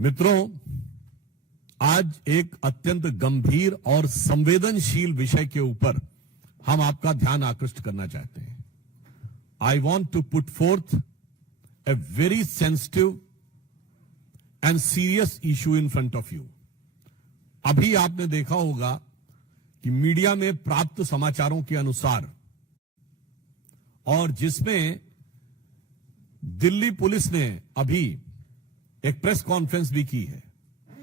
मित्रों, आज एक अत्यंत गंभीर और संवेदनशील विषय के ऊपर हम आपका ध्यान आकृष्ट करना चाहते हैं। I want to put forth a very sensitive and serious issue in front of you. अभी आपने देखा होगा कि मीडिया में प्राप्त समाचारों के अनुसार और जिसमें दिल्ली पुलिस ने अभी एक प्रेस कॉन्फ्रेंस भी की है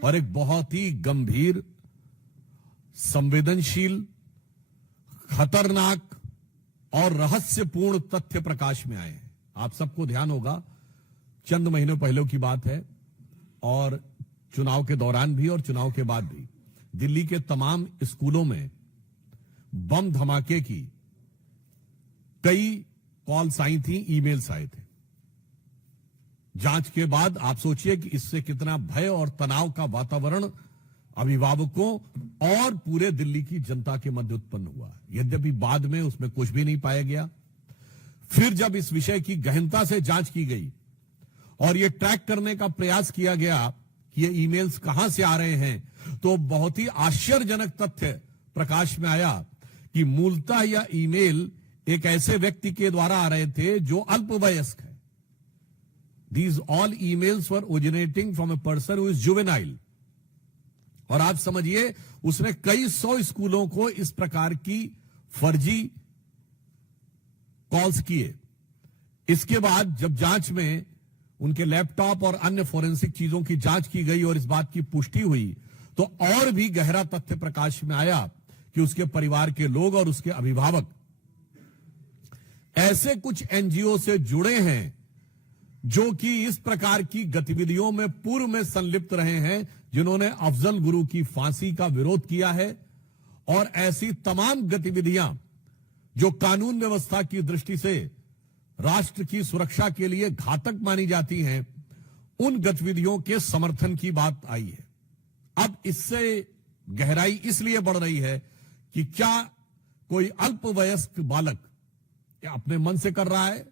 और एक बहुत ही गंभीर, संवेदनशील, खतरनाक और रहस्यपूर्ण तथ्य प्रकाश में आए हैं। आप सबको ध्यान होगा, चंद महीनों पहले की बात है और चुनाव के दौरान भी और चुनाव के बाद भी दिल्ली के तमाम स्कूलों में बम धमाके की कई कॉल्स आई थी, ईमेल्स आए थे। जांच के बाद आप सोचिए कि इससे कितना भय और तनाव का वातावरण अभिभावकों और पूरे दिल्ली की जनता के मध्य उत्पन्न हुआ। यद्यपि बाद में उसमें कुछ भी नहीं पाया गया। फिर जब इस विषय की गहनता से जांच की गई और यह ट्रैक करने का प्रयास किया गया कि ये ईमेल्स कहां से आ रहे हैं, तो बहुत ही आश्चर्यजनक तथ्य प्रकाश में आया कि मूलतः यह ईमेल एक ऐसे व्यक्ति के द्वारा आ रहे थे जो अल्पवयस्क है। These all emails were originating from a person who is juvenile. और आप समझिए, उसने कई 100 स्कूलों को इस प्रकार की फर्जी कॉल्स किए। इसके बाद जब जांच में उनके लैपटॉप और अन्य फोरेंसिक चीजों की जांच की गई और इस बात की पुष्टि हुई, तो और भी गहरा तथ्य प्रकाश में आया कि उसके परिवार के लोग और उसके अभिभावक ऐसे कुछ एनजीओ से जुड़े हैं जो कि इस प्रकार की गतिविधियों में पूर्व में संलिप्त रहे हैं, जिन्होंने अफजल गुरु की फांसी का विरोध किया है और ऐसी तमाम गतिविधियां जो कानून व्यवस्था की दृष्टि से राष्ट्र की सुरक्षा के लिए घातक मानी जाती हैं, उन गतिविधियों के समर्थन की बात आई है। अब इससे गहराई इसलिए बढ़ रही है कि क्या कोई अल्पवयस्क बालक अपने मन से कर रहा है,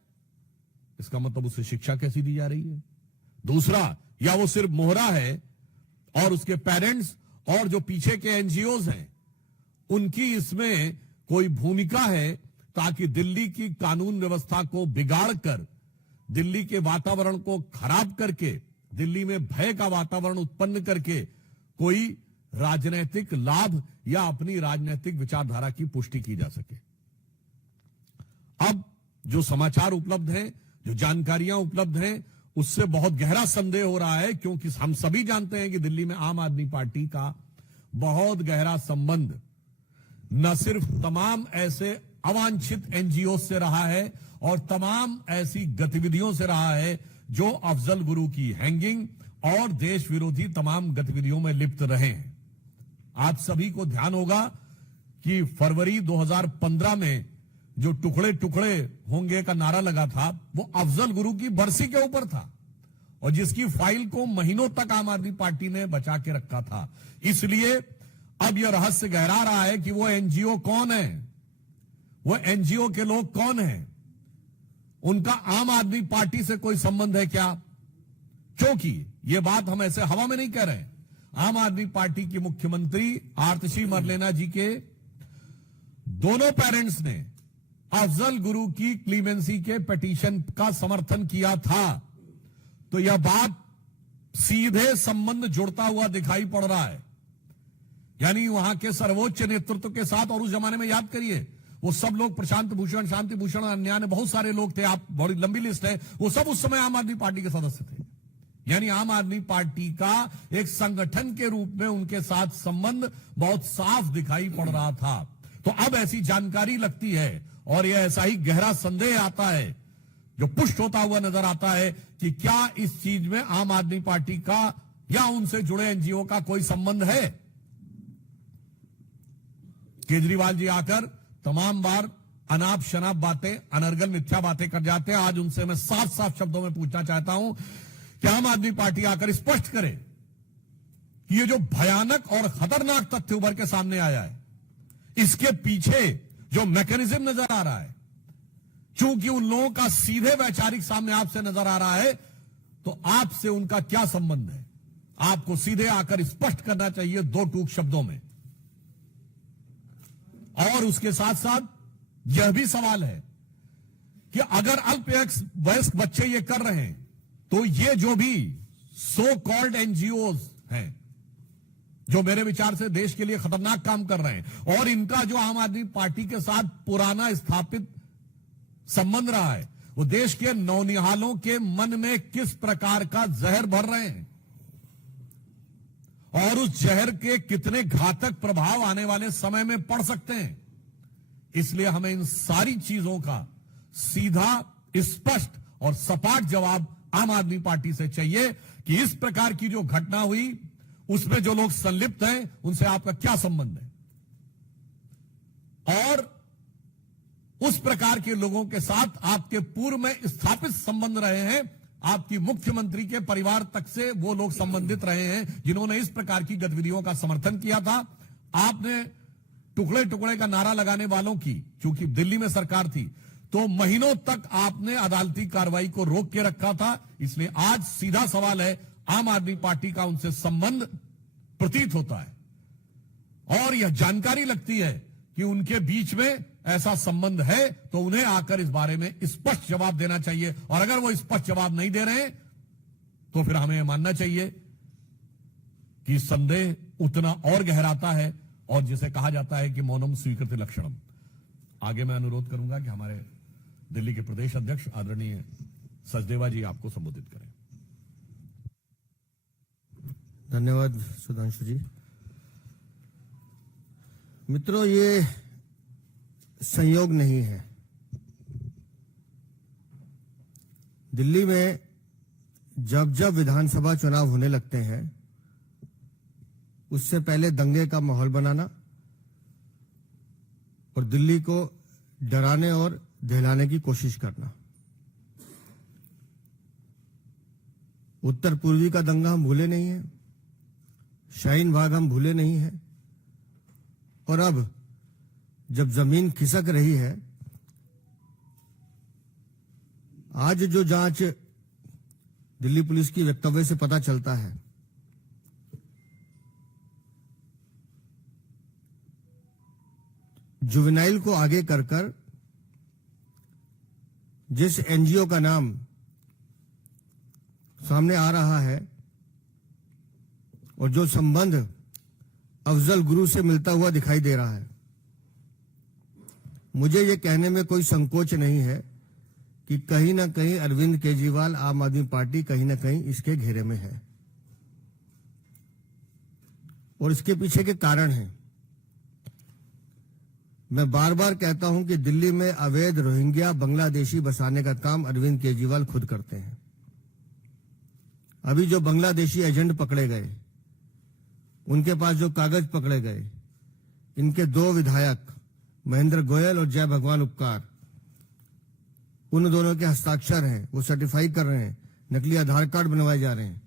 इसका मतलब उसे शिक्षा कैसी दी जा रही है। दूसरा, या वो सिर्फ मोहरा है और उसके पेरेंट्स और जो पीछे के एनजीओज हैं उनकी इसमें कोई भूमिका है ताकि दिल्ली की कानून व्यवस्था को बिगाड़कर, दिल्ली के वातावरण को खराब करके, दिल्ली में भय का वातावरण उत्पन्न करके कोई राजनीतिक लाभ या अपनी राजनीतिक विचारधारा की पुष्टि की जा सके। अब जो समाचार उपलब्ध हैं, जो जानकारियां उपलब्ध हैं, उससे बहुत गहरा संदेह हो रहा है, क्योंकि हम सभी जानते हैं कि दिल्ली में आम आदमी पार्टी का बहुत गहरा संबंध न सिर्फ तमाम ऐसे अवांछित एनजीओ से रहा है और तमाम ऐसी गतिविधियों से रहा है जो अफजल गुरु की हैंगिंग और देश विरोधी तमाम गतिविधियों में लिप्त रहे हैं। आप सभी को ध्यान होगा कि फरवरी 2015 में जो टुकड़े टुकड़े होंगे का नारा लगा था, वो अफजल गुरु की बरसी के ऊपर था और जिसकी फाइल को महीनों तक आम आदमी पार्टी ने बचा के रखा था। इसलिए अब यह रहस्य गहरा रहा है कि वो एनजीओ कौन है, वो एनजीओ के लोग कौन हैं, उनका आम आदमी पार्टी से कोई संबंध है क्या। क्योंकि यह बात हम ऐसे हवा में नहीं कह रहे। आम आदमी पार्टी की मुख्यमंत्री आतिशी मरलेना जी के दोनों पेरेंट्स ने अफजल गुरु की क्लीमेंसी के पिटीशन का समर्थन किया था, तो यह बात सीधे संबंध जुड़ता हुआ दिखाई पड़ रहा है। यानी वहां के सर्वोच्च नेतृत्व के साथ, और उस जमाने में याद करिए वो सब लोग, प्रशांत भूषण, शांति भूषण, अन्य बहुत सारे लोग थे, आप बड़ी लंबी लिस्ट है, वो सब उस समय आम आदमी पार्टी के सदस्य थे। यानी आम आदमी पार्टी का एक संगठन के रूप में उनके साथ संबंध बहुत साफ दिखाई पड़ रहा था। तो अब ऐसी जानकारी लगती है और यह ऐसा ही गहरा संदेह आता है, जो पुष्ट होता हुआ नजर आता है कि क्या इस चीज में आम आदमी पार्टी का या उनसे जुड़े एनजीओ का कोई संबंध है। केजरीवाल जी आकर तमाम बार अनाप शनाप बातें, अनर्गल मिथ्या बातें कर जाते हैं। आज उनसे मैं साफ साफ शब्दों में पूछना चाहता हूं कि आम आदमी पार्टी आकर स्पष्ट करे कि ये जो भयानक और खतरनाक तथ्य उभर के सामने आया है, इसके पीछे जो मैकेनिज्म नजर आ रहा है, चूंकि उन लोगों का सीधे वैचारिक सामने आपसे नजर आ रहा है, तो आपसे उनका क्या संबंध है। आपको सीधे आकर स्पष्ट करना चाहिए 2 टूक शब्दों में। और उसके साथ साथ यह भी सवाल है कि अगर अल्पवयस्क बच्चे ये कर रहे हैं तो ये जो भी सो कॉल्ड एनजीओज हैं जो मेरे विचार से देश के लिए खतरनाक काम कर रहे हैं और इनका जो आम आदमी पार्टी के साथ पुराना स्थापित संबंध रहा है, वो देश के नौनिहालों के मन में किस प्रकार का जहर भर रहे हैं और उस जहर के कितने घातक प्रभाव आने वाले समय में पड़ सकते हैं। इसलिए हमें इन सारी चीजों का सीधा, स्पष्ट और सपाट जवाब आम आदमी पार्टी से चाहिए कि इस प्रकार की जो घटना हुई उसमें जो लोग संलिप्त हैं उनसे आपका क्या संबंध है और उस प्रकार के लोगों के साथ आपके पूर्व में स्थापित संबंध रहे हैं, आपकी मुख्यमंत्री के परिवार तक से वो लोग संबंधित रहे हैं जिन्होंने इस प्रकार की गतिविधियों का समर्थन किया था। आपने टुकड़े टुकड़े का नारा लगाने वालों की, चूंकि दिल्ली में सरकार थी, तो महीनों तक आपने अदालती कार्रवाई को रोक के रखा था। इसलिए आज सीधा सवाल है, आम आदमी पार्टी का उनसे संबंध प्रतीत होता है और यह जानकारी लगती है कि उनके बीच में ऐसा संबंध है, तो उन्हें आकर इस बारे में स्पष्ट जवाब देना चाहिए। और अगर वो स्पष्ट जवाब नहीं दे रहे हैं तो फिर हमें मानना चाहिए कि संदेह उतना और गहराता है और जिसे कहा जाता है कि मौनम स्वीकृति लक्षणम। आगे मैं अनुरोध करूंगा कि हमारे दिल्ली के प्रदेश अध्यक्ष आदरणीय सचदेवा जी आपको संबोधित करें। धन्यवाद सुधांशु जी। मित्रों, ये संयोग नहीं है। दिल्ली में जब जब विधानसभा चुनाव होने लगते हैं उससे पहले दंगे का माहौल बनाना और दिल्ली को डराने और दहलाने की कोशिश करना। उत्तर पूर्वी का दंगा हम भूले नहीं हैं, शाहीन बाग हम भूले नहीं हैं और अब जब जमीन खिसक रही है, आज जो जांच दिल्ली पुलिस की वक्तव्य से पता चलता है, जुवेनाइल को आगे कर जिस एनजीओ का नाम सामने आ रहा है और जो संबंध अफजल गुरु से मिलता हुआ दिखाई दे रहा है, मुझे ये कहने में कोई संकोच नहीं है कि कहीं ना कहीं अरविंद केजरीवाल, आम आदमी पार्टी कहीं ना कहीं इसके घेरे में है और इसके पीछे के कारण हैं। मैं बार बार कहता हूं कि दिल्ली में अवैध रोहिंग्या बांग्लादेशी बसाने का काम अरविंद केजरीवाल खुद करते हैं। अभी जो बांग्लादेशी एजेंट पकड़े गए, उनके पास जो कागज पकड़े गए, इनके 2 विधायक महेंद्र गोयल और जय भगवान उपकार, उन दोनों के हस्ताक्षर हैं, वो सर्टिफाई कर रहे हैं, नकली आधार कार्ड बनवाए जा रहे हैं।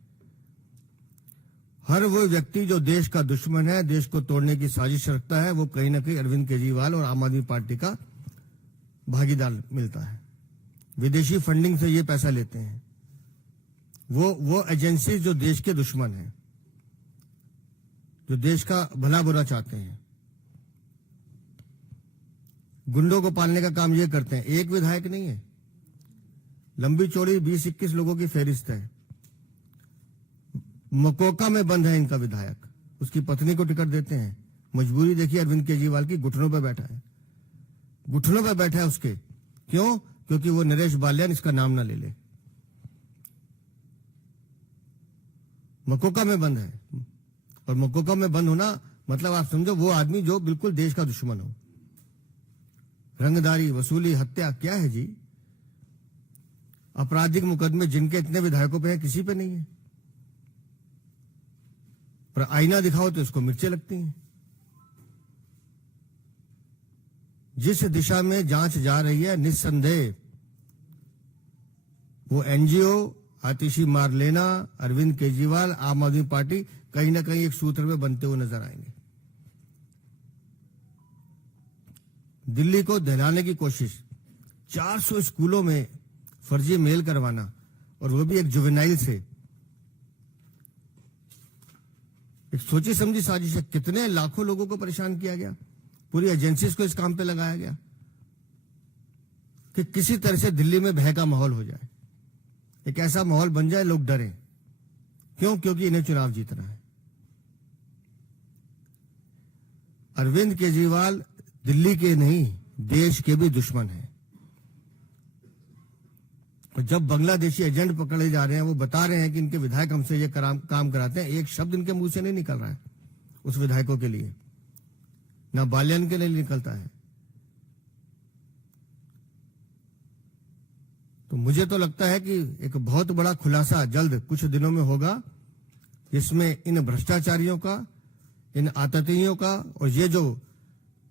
हर वो व्यक्ति जो देश का दुश्मन है, देश को तोड़ने की साजिश रखता है, वो कहीं ना कहीं अरविंद केजरीवाल और आम आदमी पार्टी का भागीदार मिलता है। विदेशी फंडिंग से ये पैसा लेते हैं वो एजेंसी जो देश के दुश्मन हैं, जो देश का भला बुरा चाहते हैं, गुंडों को पालने का काम ये करते हैं। एक विधायक नहीं है, लंबी चौड़ी 20-21 लोगों की फहरिस्त है। मकोका में बंद है इनका विधायक, उसकी पत्नी को टिकट देते हैं। मजबूरी देखिए अरविंद केजरीवाल की, घुटनों पे बैठा है, घुटनों पे बैठा है उसके। क्यों? क्योंकि वो नरेश बाल्यान इसका नाम ना ले ले। मकोका में बंद है और मकोका में बंद होना मतलब आप समझो वो आदमी जो बिल्कुल देश का दुश्मन हो। रंगदारी, वसूली, हत्या, क्या है जी? आपराधिक मुकदमे जिनके इतने विधायकों पे है, किसी पे नहीं है। पर आईना दिखाओ तो इसको मिर्चें लगती हैं। जिस दिशा में जांच जा रही है, निस्संदेह वो एनजीओ, आतिशी मार लेना, अरविंद केजरीवाल, आम आदमी पार्टी कहीं ना कहीं एक सूत्र में बनते हुए नजर आएंगे। दिल्ली को दहलाने की कोशिश, 400 स्कूलों में फर्जी मेल करवाना और वो भी एक जुवेनाइल से, एक सोची समझी साजिश है। कितने लाखों लोगों को परेशान किया गया, पूरी एजेंसीज को इस काम पे लगाया गया कि किसी तरह से दिल्ली में भय का माहौल हो जाए, एक ऐसा माहौल बन जाए लोग डरें। क्यों? क्योंकि इन्हें चुनाव जीतना है। अरविंद केजरीवाल दिल्ली के नहीं, देश के भी दुश्मन हैं। और जब बांग्लादेशी एजेंट पकड़े जा रहे हैं, वो बता रहे हैं कि इनके विधायक हमसे ये काम कराते हैं, एक शब्द इनके मुंह से नहीं निकल रहा है उस विधायकों के लिए, ना बाल्यान के लिए निकलता है। तो मुझे तो लगता है कि एक बहुत बड़ा खुलासा जल्द कुछ दिनों में होगा, जिसमें इन भ्रष्टाचारियों का, इन आततियों का, और ये जो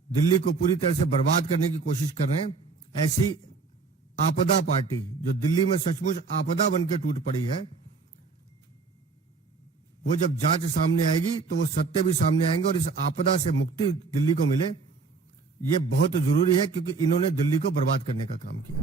दिल्ली को पूरी तरह से बर्बाद करने की कोशिश कर रहे हैं, ऐसी आपदा पार्टी जो दिल्ली में सचमुच आपदा बनकर टूट पड़ी है, वो जब जांच सामने आएगी तो वो सत्य भी सामने आएंगे और इस आपदा से मुक्ति दिल्ली को मिले, ये बहुत जरूरी है, क्योंकि इन्होंने दिल्ली को बर्बाद करने का काम किया।